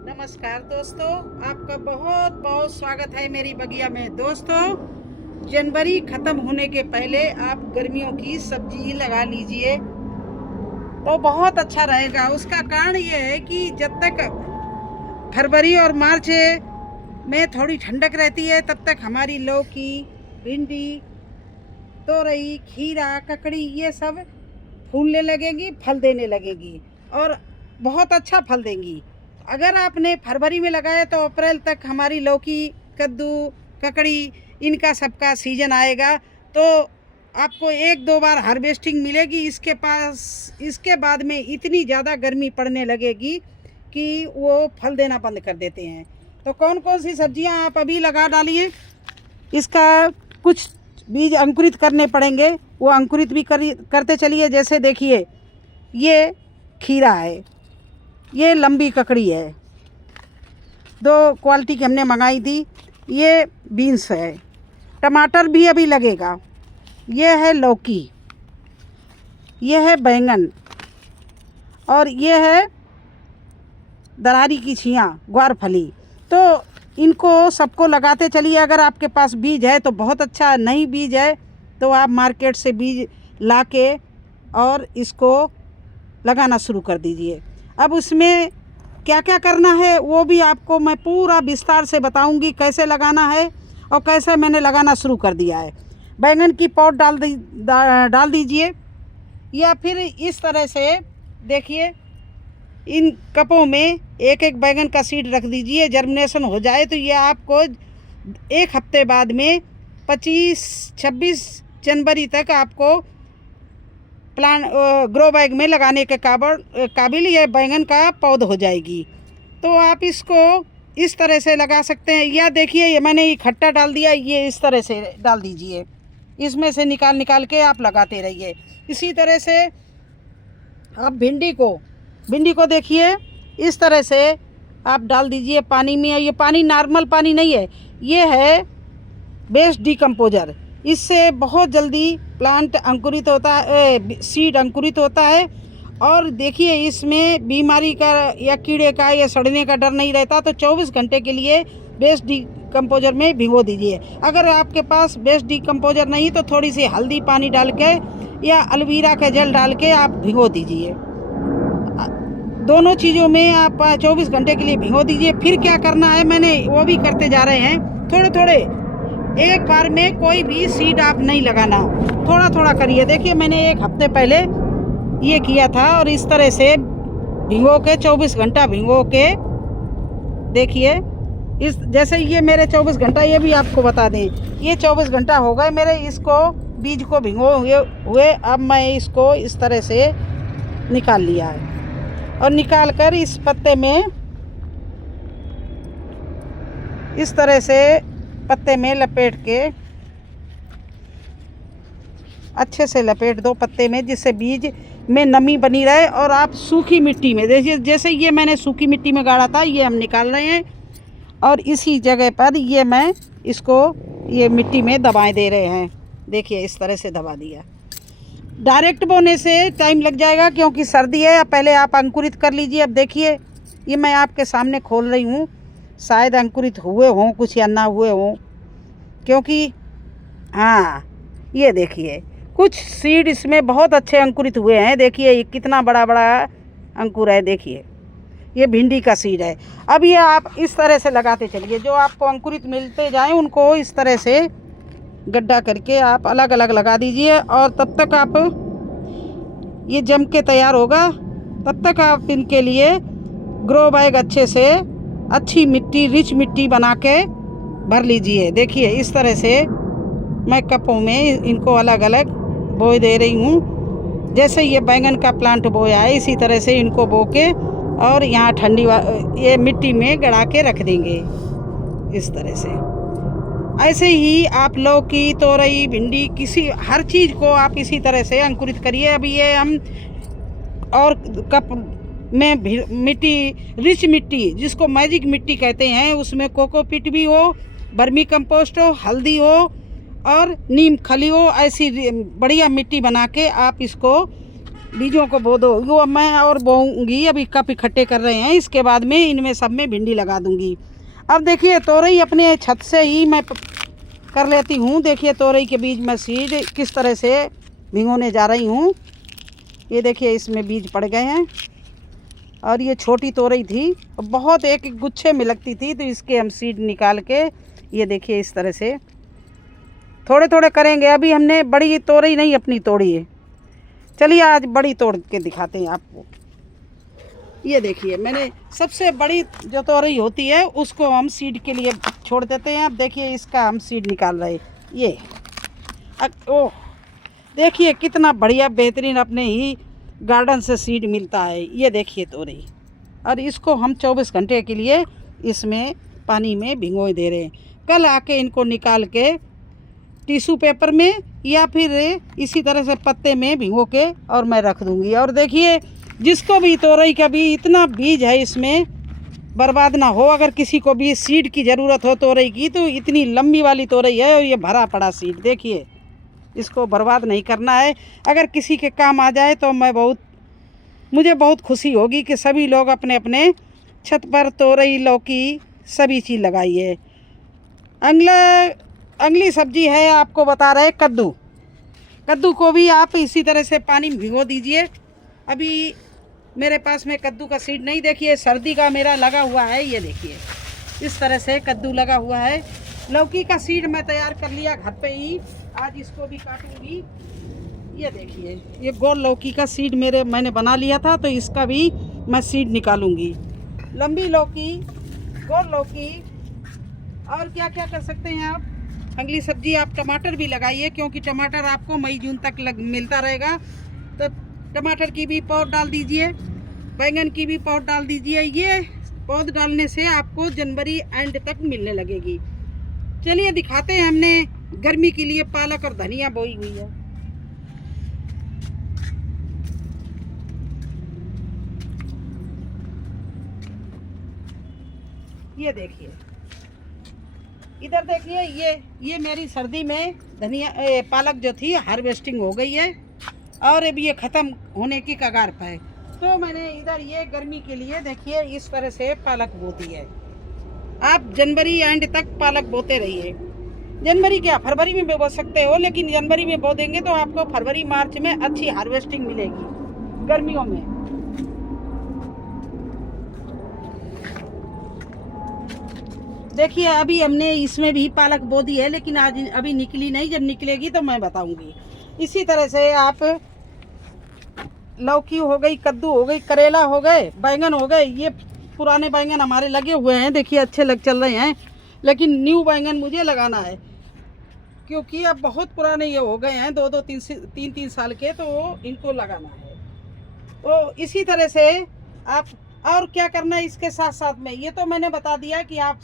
नमस्कार दोस्तों, आपका बहुत बहुत स्वागत है मेरी बगिया में। दोस्तों, जनवरी ख़त्म होने के पहले आप गर्मियों की सब्जी लगा लीजिए तो बहुत अच्छा रहेगा। उसका कारण ये है कि जब तक फरवरी और मार्च में थोड़ी ठंडक रहती है तब तक हमारी लौकी, भिंडी, तोरई, खीरा, ककड़ी ये सब फूलने लगेंगी, फल देने लगेंगी और बहुत अच्छा फल देंगी। अगर आपने फरवरी में लगाया तो अप्रैल तक हमारी लौकी, कद्दू, ककड़ी इनका सबका सीजन आएगा तो आपको एक दो बार हार्वेस्टिंग मिलेगी। इसके बाद में इतनी ज़्यादा गर्मी पड़ने लगेगी कि वो फल देना बंद कर देते हैं। तो कौन कौन सी सब्जियां आप अभी लगा डालिए। इसका कुछ बीज अंकुरित करने पड़ेंगे, वो अंकुरित भी करते चलिए। जैसे देखिए, ये खीरा है, ये लंबी ककड़ी है, 2 क्वालिटी की हमने मंगाई थी। ये बीन्स है, टमाटर भी अभी लगेगा, ये है लौकी, ये है बैंगन और ये है दरारी की छियाँ, ग्वारफली। तो इनको सबको लगाते चलिए। अगर आपके पास बीज है तो बहुत अच्छा, नहीं बीज है तो आप मार्केट से बीज लाके और इसको लगाना शुरू कर दीजिए। अब उसमें क्या क्या करना है वो भी आपको मैं पूरा विस्तार से बताऊंगी, कैसे लगाना है और कैसे मैंने लगाना शुरू कर दिया है। बैंगन की पॉट डाल दीजिए या फिर इस तरह से देखिए, इन कपों में एक एक बैंगन का सीड रख दीजिए। जर्मिनेशन हो जाए तो ये आपको एक हफ्ते बाद में 25-26 जनवरी तक आपको प्लांट ग्रो बैग में लगाने के काबिल ये बैंगन का पौध हो जाएगी। तो आप इसको इस तरह से लगा सकते हैं। या देखिए, ये मैंने इकट्ठा डाल दिया, ये इस तरह से डाल दीजिए। इसमें से निकाल के आप लगाते रहिए। इसी तरह से आप भिंडी को देखिए, इस तरह से आप डाल दीजिए पानी में। ये पानी नॉर्मल पानी नहीं है, ये है बेस्ट डिकम्पोजर। इससे बहुत जल्दी प्लांट अंकुरित होता है, सीड अंकुरित होता है। और देखिए, इसमें बीमारी का या कीड़े का या सड़ने का डर नहीं रहता। तो 24 घंटे के लिए बेस्ट डिकम्पोजर में भिगो दीजिए। अगर आपके पास बेस्ट डिकम्पोजर नहीं तो थोड़ी सी हल्दी पानी डाल के या एलोवेरा का जेल डाल के आप भिगो दीजिए। दोनों चीज़ों में आप 24 घंटे के लिए भिगो दीजिए। फिर क्या करना है, मैंने वो भी करते जा रहे हैं। थोड़े थोड़े एक बार में कोई भी सीड आप नहीं लगाना, थोड़ा थोड़ा करिए। देखिए, मैंने एक हफ्ते पहले ये किया था और इस तरह से भिगो के 24 घंटा भिगो के देखिए। इस जैसे ये मेरे 24 घंटा, ये भी आपको बता दें, ये 24 घंटा हो गए मेरे इसको बीज को भिगो हुए। अब मैं इसको इस तरह से निकाल लिया है और निकाल कर इस पत्ते में इस तरह से पत्ते में लपेट के अच्छे से लपेट दो पत्ते में, जिससे बीज में नमी बनी रहे। और आप सूखी मिट्टी में देखिए, जैसे ये मैंने सूखी मिट्टी में गाड़ा था, ये हम निकाल रहे हैं और इसी जगह पर ये मैं इसको ये मिट्टी में दबाए दे रहे हैं। देखिए, इस तरह से दबा दिया। डायरेक्ट बोने से टाइम लग जाएगा क्योंकि सर्दी है। पहले आप अंकुरित कर लीजिए। अब देखिए, ये मैं आपके सामने खोल रही हूँ, शायद अंकुरित हुए हों कुछ या ना हुए हों, क्योंकि हाँ, ये देखिए कुछ सीड इसमें बहुत अच्छे अंकुरित हुए हैं। देखिए, ये कितना बड़ा बड़ा अंकुर है। देखिए, ये भिंडी का सीड है। अब ये आप इस तरह से लगाते चलिए। जो आपको अंकुरित मिलते जाएं उनको इस तरह से गड्ढा करके आप अलग अलग लगा दीजिए। और तब तक आप ये जम के तैयार होगा, तब तक आप इनके लिए ग्रो बैग अच्छे से अच्छी मिट्टी, रिच मिट्टी बना के भर लीजिए। देखिए, इस तरह से मैं कपों में इनको अलग अलग बो दे रही हूँ। जैसे ये बैंगन का प्लांट बोया है, इसी तरह से इनको बो के और यहाँ ठंडी ये मिट्टी में गड़ा के रख देंगे। इस तरह से ऐसे ही आप लौकी, तोरई, भिंडी, किसी हर चीज़ को आप इसी तरह से अंकुरित करिए। अभी ये हम और कप में मिट्टी, रिच मिट्टी जिसको मैजिक मिट्टी कहते हैं, उसमें कोकोपीट भी हो, वर्मी कंपोस्ट हो, हल्दी हो और नीम खली हो, ऐसी बढ़िया मिट्टी बना के आप इसको बीजों को बो दो। वो मैं और बोऊंगी, अभी कप इकट्ठे कर रहे हैं, इसके बाद में इनमें सब में भिंडी लगा दूंगी। अब देखिए तोरई अपने छत से ही मैं कर लेती हूँ। देखिए तोरई के बीज में सीड किस तरह से भिगोने जा रही हूँ। ये देखिए इसमें बीज पड़ गए हैं और ये छोटी तोरई थी, बहुत एक गुच्छे में लगती थी, तो इसके हम सीड निकाल के ये देखिए इस तरह से थोड़े थोड़े करेंगे। अभी हमने बड़ी तोरई नहीं अपनी तोड़ी है। चलिए आज बड़ी तोड़ के दिखाते हैं आपको। ये देखिए मैंने सबसे बड़ी जो तोरई होती है उसको हम सीड के लिए छोड़ देते हैं। अब देखिए इसका हम सीड निकाल रहे हैं। ये ओह देखिए कितना बढ़िया बेहतरीन अपने ही गार्डन से सीड मिलता है। ये देखिए तोरई, और इसको हम 24 घंटे के लिए इसमें पानी में भिगोए दे रहे हैं। कल आके इनको निकाल के टिश्यू पेपर में या फिर इसी तरह से पत्ते में भिगो के और मैं रख दूंगी। और देखिए जिसको भी तोरई का भी इतना बीज है इसमें बर्बाद ना हो। अगर किसी को भी सीड की ज़रूरत हो तोरई की तो इतनी लंबी वाली तोरई है और ये भरा पड़ा सीड, देखिए इसको बर्बाद नहीं करना है। अगर किसी के काम आ जाए तो मुझे बहुत खुशी होगी कि सभी लोग अपने अपने छत पर तोरई लौकी सभी चीज़ लगाइए। अगली सब्जी है आपको बता रहे कद्दू। कद्दू को भी आप इसी तरह से पानी में भिगो दीजिए। अभी मेरे पास में कद्दू का सीड नहीं, देखिए सर्दी का मेरा लगा हुआ है। ये देखिए इस तरह से कद्दू लगा हुआ है। लौकी का सीड मैं तैयार कर लिया घर पे ही, आज इसको भी काटूंगी। ये देखिए ये गोल लौकी का सीड मैंने बना लिया था, तो इसका भी मैं सीड निकालूंगी। लंबी लौकी, गोल लौकी, और क्या क्या कर सकते हैं आप। अगली सब्जी आप टमाटर भी लगाइए, क्योंकि टमाटर आपको मई जून तक मिलता रहेगा। तो टमाटर की भी पौध डाल दीजिए, बैंगन की भी पौध डाल दीजिए। ये पौध डालने से आपको जनवरी एंड तक मिलने लगेगी। चलिए दिखाते हैं, हमने गर्मी के लिए पालक और धनिया बोई हुई है। ये देखिए इधर देखिए, ये मेरी सर्दी में धनिया पालक जो थी हार्वेस्टिंग हो गई है और अब ये ख़त्म होने की कगार पर है। तो मैंने इधर ये गर्मी के लिए देखिए इस तरह से पालक बोती है। आप जनवरी एंड तक पालक बोते रहिए। जनवरी क्या फरवरी में भी बो सकते हो, लेकिन जनवरी में बो देंगे तो आपको फरवरी मार्च में अच्छी हार्वेस्टिंग मिलेगी गर्मियों में। देखिए अभी हमने इसमें भी पालक बो दी है, लेकिन आज अभी निकली नहीं, जब निकलेगी तो मैं बताऊंगी। इसी तरह से आप लौकी हो गई, कद्दू हो गई, करेला हो गए, बैंगन हो गए। ये पुराने बैंगन हमारे लगे हुए हैं, देखिए अच्छे चल रहे हैं, लेकिन न्यू बैंगन मुझे लगाना है, क्योंकि अब बहुत पुराने ये हो गए हैं, 2-3 साल के, तो इनको लगाना है। तो इसी तरह से आप और क्या करना है इसके साथ साथ में, ये तो मैंने बता दिया कि आप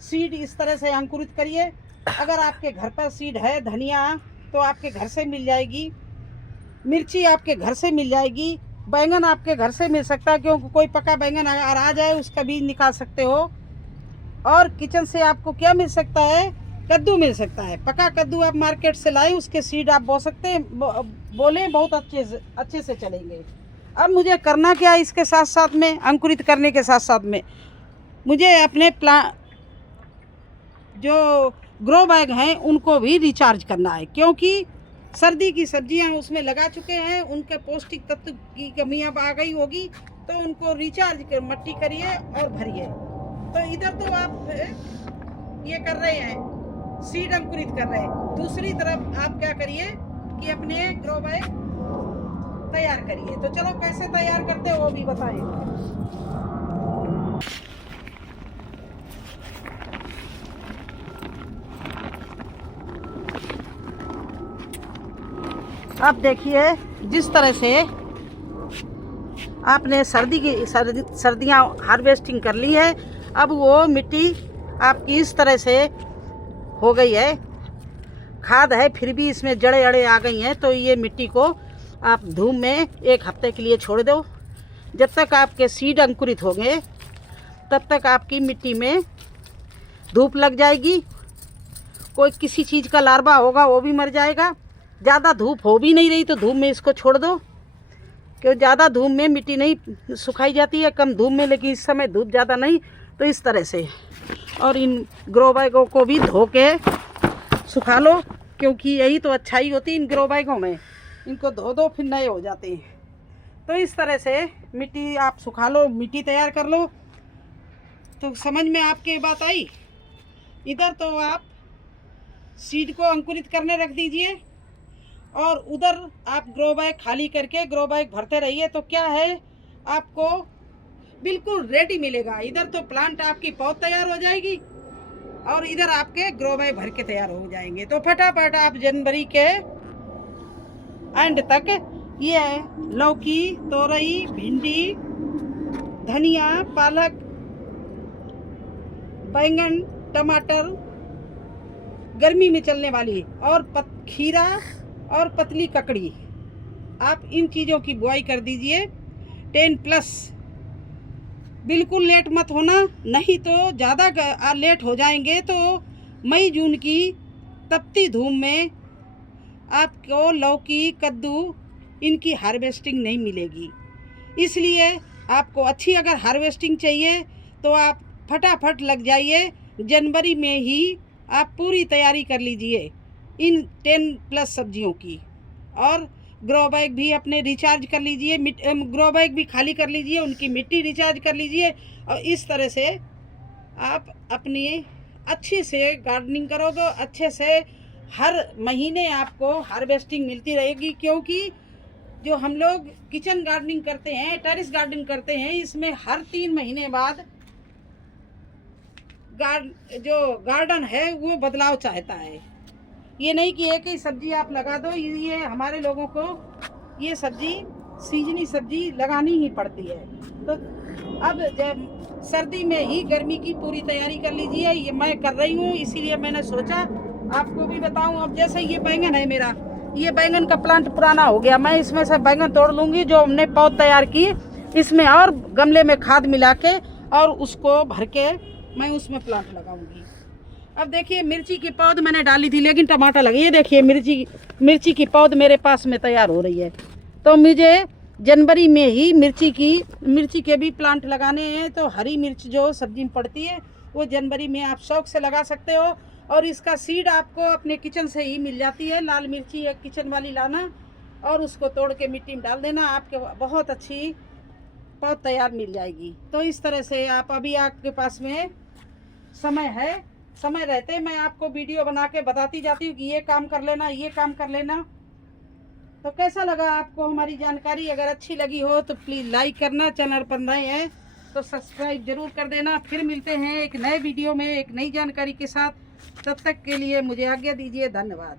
सीड इस तरह से अंकुरित करिए। अगर आपके घर पर सीड है धनिया तो आपके घर से मिल जाएगी, मिर्ची आपके घर से मिल जाएगी, बैंगन आपके घर से मिल सकता है, क्योंकि कोई पका बैंगन आ जाए उसका बीज निकाल सकते हो। और किचन से आपको क्या मिल सकता है, कद्दू मिल सकता है। पका कद्दू आप मार्केट से लाए, उसके सीड आप बो सकते हैं, बोले बहुत अच्छे से चलेंगे। अब मुझे करना क्या है इसके साथ साथ में, अंकुरित करने के साथ साथ में मुझे अपने जो ग्रो बैग हैं उनको भी रिचार्ज करना है, क्योंकि सर्दी की सब्जियां उसमें लगा चुके हैं, उनके पौष्टिक तत्व की कमी अब आ गई होगी, तो उनको रिचार्ज कर मट्टी करिए और भरिए। तो इधर तो आप ये कर रहे हैं, सीड अंकुरित कर रहे हैं, दूसरी तरफ आप क्या करिए कि अपने ग्रो बैग तैयार करिए। तो चलो कैसे तैयार करते हो वो भी बताएं। अब देखिए जिस तरह से आपने सर्दियाँ हार्वेस्टिंग कर ली है, अब वो मिट्टी आपकी इस तरह से हो गई है, खाद है फिर भी इसमें जड़ें अड़े आ गई हैं। तो ये मिट्टी को आप धूप में 1 हफ्ते के लिए छोड़ दो। जब तक आपके सीड अंकुरित होंगे तब तक आपकी मिट्टी में धूप लग जाएगी, कोई किसी चीज़ का लार्वा होगा वो भी मर जाएगा। ज़्यादा धूप हो भी नहीं रही तो धूप में इसको छोड़ दो। क्यों ज़्यादा धूप में मिट्टी नहीं सुखाई जाती है, कम धूप में, लेकिन इस समय धूप ज़्यादा नहीं, तो इस तरह से। और इन ग्रो बैगों को भी धो के सुखा लो, क्योंकि यही तो अच्छाई होती है इन ग्रो बैगों में। इनको धो दो फिर नए हो जाते हैं। तो इस तरह से मिट्टी आप सुखा लो, मिट्टी तैयार कर लो। तो समझ में आपके बात आई। इधर तो आप सीड को अंकुरित करने रख दीजिए और उधर आप ग्रो बैग खाली करके ग्रो बैग भरते रहिए। तो क्या है, आपको बिल्कुल रेडी मिलेगा। इधर तो प्लांट आपकी पौध तैयार हो जाएगी और इधर आपके ग्रो बैग भर के तैयार हो जाएंगे। तो फटाफट आप जनवरी के एंड तक ये लौकी, तोरई, भिंडी, धनिया, पालक, बैंगन, टमाटर, गर्मी में चलने वाली, और खीरा और पतली ककड़ी, आप इन चीज़ों की बुआई कर दीजिए 10+। बिल्कुल लेट मत होना, नहीं तो ज़्यादा लेट हो जाएंगे तो मई जून की तपती धूप में आपको लौकी, कद्दू, इनकी हार्वेस्टिंग नहीं मिलेगी। इसलिए आपको अच्छी अगर हार्वेस्टिंग चाहिए तो आप फटाफट लग जाइए, जनवरी में ही आप पूरी तैयारी कर लीजिए इन 10+ सब्जियों की। और ग्रो बैग भी अपने रिचार्ज कर लीजिए, ग्रो बैग भी खाली कर लीजिए, उनकी मिट्टी रिचार्ज कर लीजिए। और इस तरह से आप अपनी अच्छे से गार्डनिंग करोगे, अच्छे से हर महीने आपको हार्वेस्टिंग मिलती रहेगी। क्योंकि जो हम लोग किचन गार्डनिंग करते हैं, टेरेस गार्डनिंग करते हैं, इसमें हर 3 महीने बाद जो गार्डन है वो बदलाव चाहता है। ये नहीं कि एक ही सब्जी आप लगा दो। ये हमारे लोगों को ये सब्जी, सीजनी सब्जी लगानी ही पड़ती है। तो अब जब सर्दी में ही गर्मी की पूरी तैयारी कर लीजिए। ये मैं कर रही हूँ, इसीलिए मैंने सोचा आपको भी बताऊँ। अब जैसे ये बैंगन है मेरा, ये बैंगन का प्लांट पुराना हो गया, मैं इसमें से बैंगन तोड़ लूँगी जो हमने पौध तैयार की, इसमें और गमले में खाद मिला के और उसको भर के मैं उसमें प्लांट लगाऊंगी। अब देखिए मिर्ची की पौध मैंने डाली थी, लेकिन टमाटर लगे। ये देखिए मिर्ची की पौध मेरे पास में तैयार हो रही है। तो मुझे जनवरी में ही मिर्ची के भी प्लांट लगाने हैं। तो हरी मिर्च जो सब्जी में पड़ती है वो जनवरी में आप शौक से लगा सकते हो। और इसका सीड आपको अपने किचन से ही मिल जाती है। लाल मिर्ची एक किचन वाली लाना और उसको तोड़ के मिट्टी में डाल देना, आपके बहुत अच्छी पौध तैयार मिल जाएगी। तो इस तरह से आप, अभी आपके पास में समय है, समय रहते मैं आपको वीडियो बना के बताती जाती हूँ कि ये काम कर लेना, ये काम कर लेना। तो कैसा लगा आपको हमारी जानकारी? अगर अच्छी लगी हो तो प्लीज़ लाइक करना, चैनल पर नए हैं तो सब्सक्राइब जरूर कर देना। फिर मिलते हैं एक नए वीडियो में एक नई जानकारी के साथ। तब तक के लिए मुझे आज्ञा दीजिए। धन्यवाद।